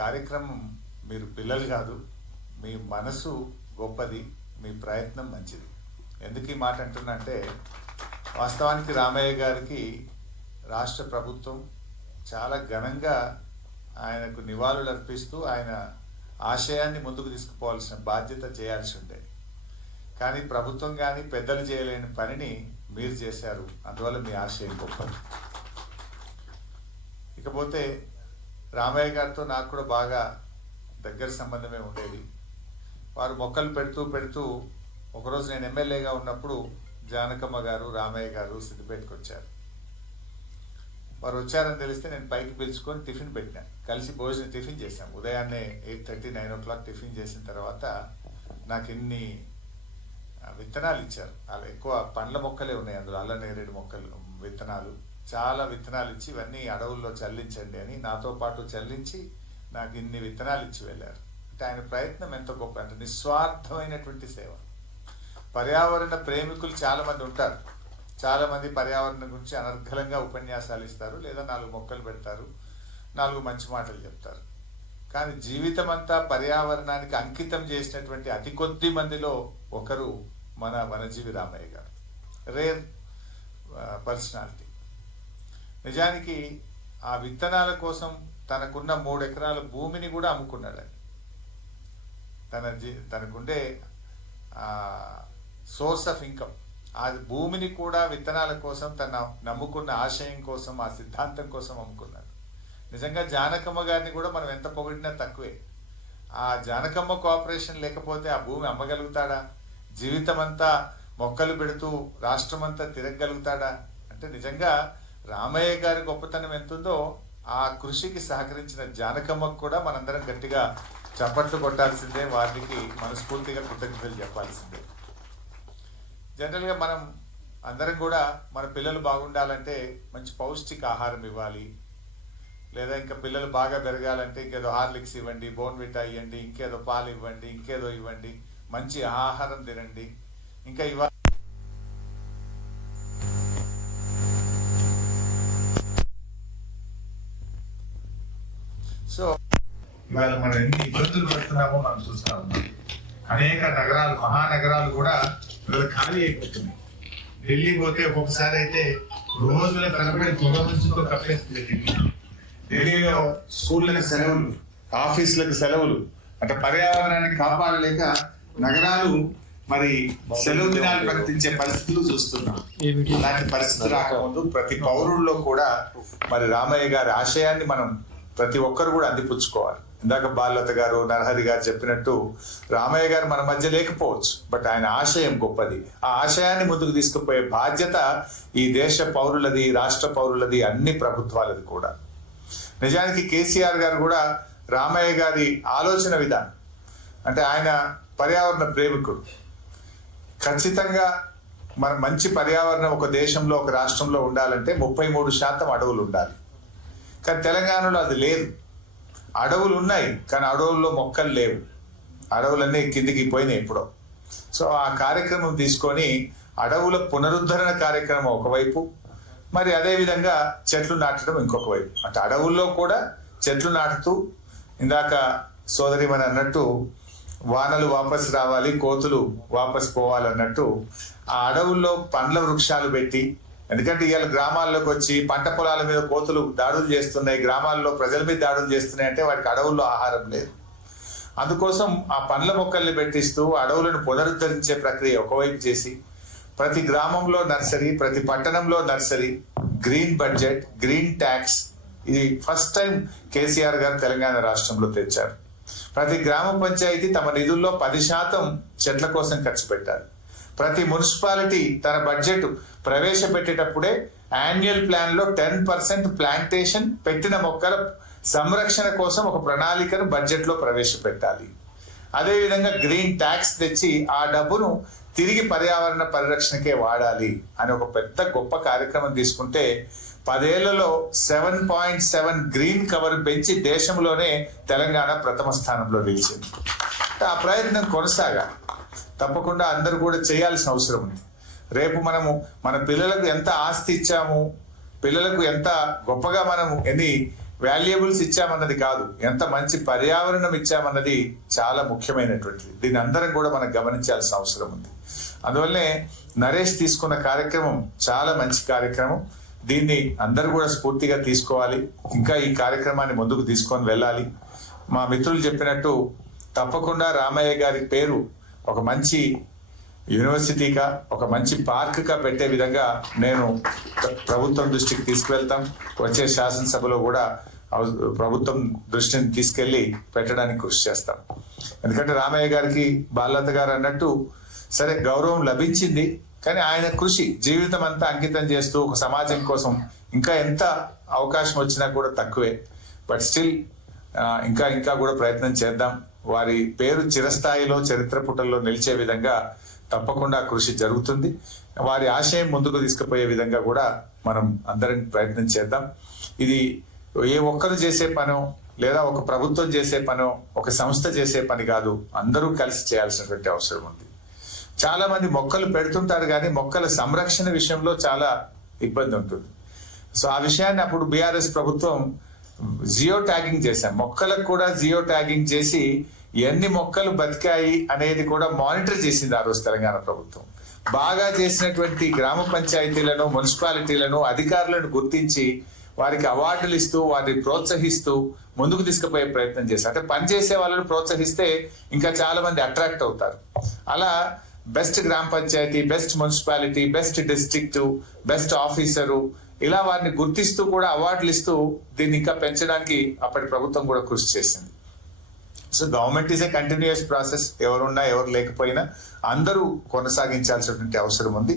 కార్యక్రమం మీరు పిల్లలు కాదు, మీ మనసు గొప్పది, మీ ప్రయత్నం మంచిది. ఎందుకు ఈ మాట అంటున్నా అంటే, వాస్తవానికి రామయ్య గారికి రాష్ట్ర ప్రభుత్వం చాలా ఘనంగా ఆయనకు నివాళులు అర్పిస్తూ ఆయన ఆశయాన్ని ముందుకు తీసుకుపోవాల్సిన బాధ్యత చేయాల్సి ఉండే. కానీ ప్రభుత్వం కానీ పెద్దలు చేయలేని పనిని మీరు చేశారు. అందువల్ల మీ ఆశయం గొప్పది. ఇకపోతే రామయ్య గారితో నాకు కూడా బాగా దగ్గర సంబంధమే ఉండేది. వారు మొక్కలు పెడుతూ ఒకరోజు నేను ఎమ్మెల్యేగా ఉన్నప్పుడు జానకమ్మ గారు, రామయ్య గారు సిద్దిపేటకు వచ్చారు. వారు వచ్చారని తెలిస్తే నేను పైకి పిలుచుకొని టిఫిన్ పెట్టినాను. కలిసి టిఫిన్ చేశాం. ఉదయాన్నే 8:30, 9 o'clock టిఫిన్ చేసిన తర్వాత నాకు ఇన్ని విత్తనాలు ఇచ్చారు. అలా ఎక్కువ పండ్ల మొక్కలే ఉన్నాయి అందులో, అల్ల నేరేడు మొక్కలు విత్తనాలు, చాలా విత్తనాలు ఇచ్చి ఇవన్నీ అడవుల్లో చల్లించండి అని నాతో పాటు చల్లించి నాకు ఇన్ని విత్తనాలు ఇచ్చి వెళ్ళారు. అంటే ఆయన ప్రయత్నం ఎంతో గొప్ప, అంటే నిస్వార్థమైనటువంటి సేవ. పర్యావరణ ప్రేమికులు చాలామంది ఉంటారు. చాలామంది పర్యావరణం గురించి అనర్గళంగా ఉపన్యాసాలు ఇస్తారు, లేదా 4 మొక్కలు పెడతారు, 4 మంచి మాటలు చెప్తారు. కానీ జీవితం అంతా పర్యావరణానికి అంకితం చేసినటువంటి అతి కొద్ది మందిలో ఒకరు మన వనజీవి రామయ్య గారు. Rare personality. నిజానికి ఆ విత్తనాల కోసం తనకున్న 3 ఎకరాల భూమిని కూడా అమ్ముకున్నాడు. తనకుండే సోర్స్ ఆఫ్ ఇన్కమ్, ఆ భూమిని కూడా విత్తనాల కోసం, తన నమ్ముకున్న ఆశయం కోసం, ఆ సిద్ధాంతం కోసం అమ్ముకున్నాడు. నిజంగా జానకమ్మ గారిని కూడా మనం ఎంత పొగిడినా తక్కువే. ఆ జానకమ్మ కోఆపరేషన్ లేకపోతే ఆ భూమి అమ్మగలుగుతాడా? జీవితం అంతా మొక్కలు పెడుతూ రాష్ట్రమంతా తిరగగలుగుతాడా? అంటే నిజంగా రామయ్య గారి గొప్పతనం ఎంతుందో ఆ కృషికి సహకరించిన జానకమ్మకు కూడా మనందరం గట్టిగా చప్పట్లు కొట్టాల్సిందే, వారికి మనస్ఫూర్తిగా కృతజ్ఞతలు చెప్పాల్సిందే. జనరల్గా మనం అందరం కూడా మన పిల్లలు బాగుండాలంటే మంచి పౌష్టిక ఆహారం ఇవ్వాలి, లేదా ఇంకా పిల్లలు బాగా పెరగాలంటే ఇంకేదో హార్లిక్స్ ఇవ్వండి, బోర్న్విటా ఇవ్వండి, ఇంకేదో పాలు ఇవ్వండి, ఇంకేదో ఇవ్వండి, మంచి ఆహారం తినండి, ఇంకా ఇవ్వాలి. సో ఇవాళ మనం ఎన్ని ఇబ్బందులు పడుతున్నామో మనం చూస్తా ఉన్నాం. అనేక నగరాలు, మహానగరాలు కూడా ఇవాళ ఖాళీ అయిపోతున్నాయి. ఢిల్లీ పోతే ఒక్కొక్కసారి అయితే రోజుల తరబడి పొగమంచుతో కప్పేస్తుంది. ఢిల్లీలో స్కూళ్ళకి సెలవులు, ఆఫీసులకు సెలవులు, అంటే పర్యావరణాన్ని కాపాడలేక నగరాలు మరి సెలవు దినాలు ప్రకటించే పరిస్థితులు చూస్తున్నాం. అలాంటి పరిస్థితులు రాకముందు ప్రతి పౌరుల్లో కూడా మరి రామయ్య గారి ఆశయాన్ని మనం ప్రతి ఒక్కరు కూడా అందిపుచ్చుకోవాలి. ఇందాక బాలలత గారు, నరహరి గారు చెప్పినట్టు రామయ్య గారు మన మధ్య లేకపోవచ్చు, బట్ ఆయన ఆశయం గొప్పది. ఆ ఆశయాన్ని ముందుకు తీసుకుపోయే బాధ్యత ఈ దేశ పౌరులది, రాష్ట్ర పౌరులది, అన్ని ప్రభుత్వాలది కూడా. నిజానికి కేసీఆర్ గారు కూడా రామయ్య గారి ఆలోచన విధానం, అంటే ఆయన పర్యావరణ ప్రేమికుడు. ఖచ్చితంగా మన మంచి పర్యావరణం ఒక దేశంలో, ఒక రాష్ట్రంలో ఉండాలంటే 33% అడవులు ఉండాలి. కానీ తెలంగాణలో అది లేదు. అడవులు ఉన్నాయి కానీ అడవుల్లో మొక్కలు లేవు. అడవులన్నీ కిందికి పోయినాయి ఎప్పుడో. సో ఆ కార్యక్రమం తీసుకొని అడవుల పునరుద్ధరణ కార్యక్రమం ఒకవైపు, మరి అదేవిధంగా చెట్లు నాటడం ఇంకొక వైపు. అంటే అడవుల్లో కూడా చెట్లు నాటుతూ, ఇందాక సోదరి మన అన్నట్టు వానలు వాపస్ రావాలి, కోతులు వాపస్ పోవాలన్నట్టు ఆ అడవుల్లో పండ్ల వృక్షాలు పెట్టి, ఎందుకంటే ఇవాళ గ్రామాల్లోకి వచ్చి పంట పొలాల మీద కోతులు దాడులు చేస్తున్నాయి, గ్రామాల్లో ప్రజల మీద దాడులు చేస్తున్నాయి, అంటే వాటికి అడవుల్లో ఆహారం లేదు. అందుకోసం ఆ పండ్ల మొక్కల్ని పెట్టిస్తూ అడవులను పునరుద్ధరించే ప్రక్రియ ఒకవైపు చేసి, ప్రతి గ్రామంలో నర్సరీ, ప్రతి పట్టణంలో nursery, green budget, green tax, ఇది ఫస్ట్ టైం కేసీఆర్ గారు తెలంగాణ రాష్ట్రంలో తెచ్చారు. ప్రతి గ్రామ పంచాయతీ తమ నిధుల్లో 10% చెట్ల కోసం ఖర్చు పెట్టాలి. ప్రతి మున్సిపాలిటీ తన బడ్జెట్ ప్రవేశపెట్టేటప్పుడే యాన్యువల్ ప్లాన్ లో 10% ప్లాంటేషన్, పెట్టిన మొక్కల సంరక్షణ కోసం ఒక ప్రణాళికను బడ్జెట్ లో ప్రవేశపెట్టాలి. అదేవిధంగా గ్రీన్ ట్యాక్స్ తెచ్చి ఆ డబ్బును తిరిగి పర్యావరణ పరిరక్షణకే వాడాలి అని ఒక పెద్ద గొప్ప కార్యక్రమం తీసుకుంటే 10 ఏళ్లలో 7.7 గ్రీన్ కవర్ పెంచి దేశంలోనే తెలంగాణ ప్రథమ స్థానంలో నిలిచింది. ఆ ప్రయత్నం కొనసాగాలి. తప్పకుండా అందరూ కూడా చేయాల్సిన అవసరం ఉంది. రేపు మనము మన పిల్లలకు ఎంత ఆస్తి ఇచ్చాము, పిల్లలకు ఎంత గొప్పగా మనము ఎన్ని వాల్యుబుల్స్ ఇచ్చామన్నది కాదు, ఎంత మంచి పర్యావరణం ఇచ్చామన్నది చాలా ముఖ్యమైనటువంటిది. దీన్ని అందరం కూడా మనం గమనించాల్సిన అవసరం ఉంది. అందువల్లనే నరేష్ తీసుకున్న కార్యక్రమం చాలా మంచి కార్యక్రమం. దీన్ని అందరూ కూడా స్ఫూర్తిగా తీసుకోవాలి, ఇంకా ఈ కార్యక్రమాన్ని ముందుకు తీసుకొని వెళ్ళాలి. మా మిత్రులు చెప్పినట్టు తప్పకుండా రామయ్య గారి పేరు ఒక మంచి యూనివర్సిటీగా, ఒక మంచి పార్క్గా పెట్టే విధంగా నేను ప్రభుత్వం దృష్టికి తీసుకువెళ్తాం. వచ్చే శాసనసభలో కూడా ప్రభుత్వం దృష్టిని తీసుకెళ్లి పెట్టడానికి కృషి చేస్తాం. ఎందుకంటే రామయ్య గారికి బాలలత గారు అన్నట్టు సరే గౌరవం లభించింది, కానీ ఆయన కృషి జీవితం అంతా అంకితం చేస్తూ ఒక సమాజం కోసం ఇంకా ఎంత అవకాశం వచ్చినా కూడా తక్కువే. బట్ స్టిల్ ఇంకా ఇంకా కూడా ప్రయత్నం చేద్దాం. వారి పేరు చిరస్థాయిలో చరిత్ర పుటల్లో నిలిచే విధంగా తప్పకుండా కృషి జరుగుతుంది. వారి ఆశయం ముందుకు తీసుకుపోయే విధంగా కూడా మనం అందరం ప్రయత్నం చేద్దాం. ఇది ఏ ఒక్కరు చేసే పనో లేదా ఒక ప్రభుత్వం చేసే పనో ఒక సంస్థ చేసే పని కాదు, అందరూ కలిసి చేయాల్సినటువంటి అవసరం ఉంది. చాలా మంది మొక్కలు పెడుతుంటారు కానీ మొక్కల సంరక్షణ విషయంలో చాలా ఇబ్బంది ఉంటుంది. సో ఆ విషయాన్ని అప్పుడు బీఆర్ఎస్ ప్రభుత్వం జియో ట్యాగింగ్ చేశాం, మొక్కలకు కూడా జియో ట్యాగింగ్ చేసి ఎన్ని మొక్కలు బతికాయి అనేది కూడా మానిటర్ చేసింది ఆ రోజు తెలంగాణ ప్రభుత్వం. బాగా చేసినటువంటి గ్రామ పంచాయతీలను, మున్సిపాలిటీలను, అధికారులను గుర్తించి వారికి అవార్డులు ఇస్తూ వారిని ప్రోత్సహిస్తూ ముందుకు తీసుకుపోయే ప్రయత్నం చేశారు. అంటే పనిచేసే వాళ్ళని ప్రోత్సహిస్తే ఇంకా చాలా మంది అట్రాక్ట్ అవుతారు. అలా బెస్ట్ గ్రామ panchayat, best municipality, best district, best officer, ఇలా వారిని గుర్తిస్తూ కూడా అవార్డులు ఇస్తూ దీన్ని ఇంకా పెంచడానికి అప్పటి ప్రభుత్వం కూడా కృషి చేసింది. So government is a continuous process. ఎవరున్నా ఎవరు లేకపోయినా అందరూ కొనసాగించాల్సినటువంటి అవసరం ఉంది.